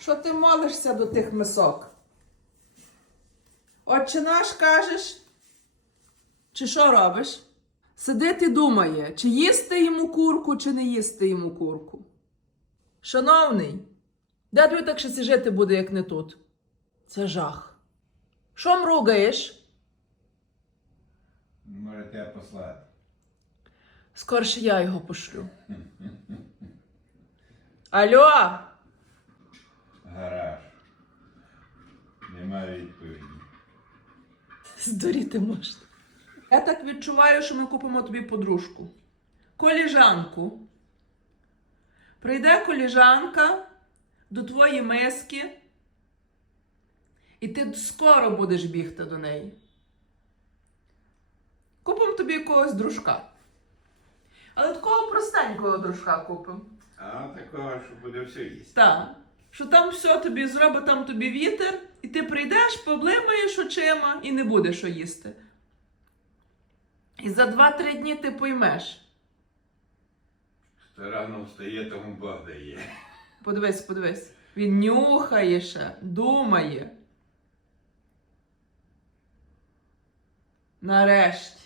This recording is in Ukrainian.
Що ти молишся до тих мисок? Отче наш кажеш? Чи що робиш? Сидить і думає, чи їсти йому курку, чи не їсти йому курку. Шановний, де тобі так ще жити буде, як не тут? Це жах. Що мругаєш? Може тебе послати. Скорше я його пошлю. Алло! Нема відповіді. Здуріти можна. Я так відчуваю, що ми купимо тобі подружку. Коліжанку. Прийде коліжанка до твоєї миски, і ти скоро будеш бігти до неї. Купимо тобі якогось дружка. Але такого простенького дружка купимо. А такого, що буде все їсти. Так. Що там все тобі зробить, там тобі вітер, ти прийдеш, поблимаєш очима і не будеш що їсти. І за 2-3 дні ти поймеш. Хто рано встає, тому Бог дає. Подивись, подивись. Він нюхає ще, думає. Нарешті.